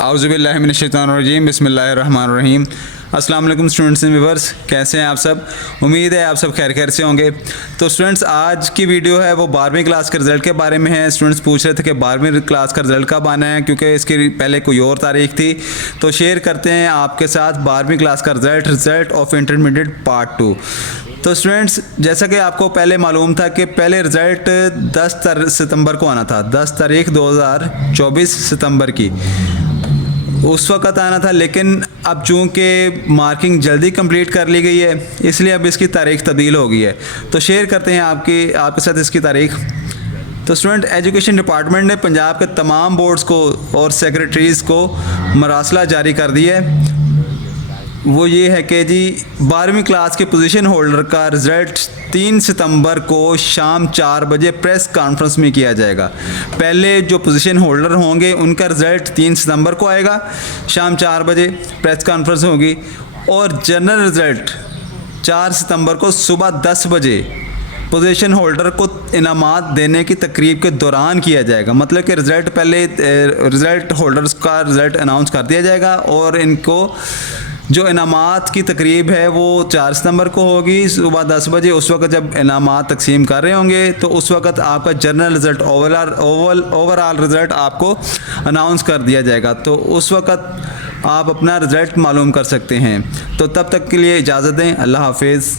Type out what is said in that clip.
आउज़ुबिल्लाहि मिनश्शैतानिर्रजीम बिस्मिल्लाहिर्रहमानिर्रहीम। अस्सलाम वालेकुम स्टूडेंट्स एंड व्यूअर्स, कैसे हैं आप सब। उम्मीद है आप सब खैर से होंगे। तो स्टूडेंट्स, आज की वीडियो है वो 12वीं क्लास के रिज़ल्ट के बारे में है। स्टूडेंट्स पूछ रहे थे कि 12वीं क्लास का रिज़ल्ट कब आना है, क्योंकि इसकी पहले कोई और तारीख थी। तो शेयर करते हैं आपके साथ 12वीं क्लास का रिज़ल्ट ऑफ इंटरमीडिएट पार्ट 2। तो स्टूडेंट्स, जैसा कि आपको पहले मालूम था कि पहले रिज़ल्ट 10 सितंबर को आना था, 10 तारीख 2024 सितंबर की उस वक़्त आना था। लेकिन अब चूँकि मार्किंग जल्दी कंप्लीट कर ली गई है, इसलिए अब इसकी तारीख तब्दील हो गई है। तो शेयर करते हैं आपके साथ इसकी तारीख। तो स्टूडेंट, एजुकेशन डिपार्टमेंट ने पंजाब के तमाम बोर्ड्स को और सेक्रेटरीज़ को मरासला जारी कर दी है। वो ये है कि जी 12वीं क्लास के पोजीशन होल्डर का रिज़ल्ट 3 सितंबर को शाम 4 बजे प्रेस कॉन्फ्रेंस में किया जाएगा। पहले जो पोजीशन होल्डर होंगे उनका रिज़ल्ट 3 सितंबर को आएगा, शाम 4 बजे प्रेस कॉन्फ्रेंस होगी। और जनरल रिज़ल्ट 4 सितंबर को सुबह 10 बजे पोजीशन होल्डर को इनामात देने की तकरीब के दौरान किया जाएगा। मतलब कि रिज़ल्ट पहले रिज़ल्ट होल्डर्स का रिज़ल्ट अनाउंस कर दिया जाएगा और इनको जो इनामात की तकरीब है वो 4 सितंबर को होगी सुबह 10 बजे। उस वक्त जब इनामात तकसीम कर रहे होंगे तो उस वक्त आपका जनरल रिज़ल्ट ओवरऑल रिज़ल्ट आपको अनाउंस कर दिया जाएगा। तो उस वक्त आप अपना रिज़ल्ट मालूम कर सकते हैं। तो तब तक के लिए इजाज़त दें। अल्लाह हाफिज़।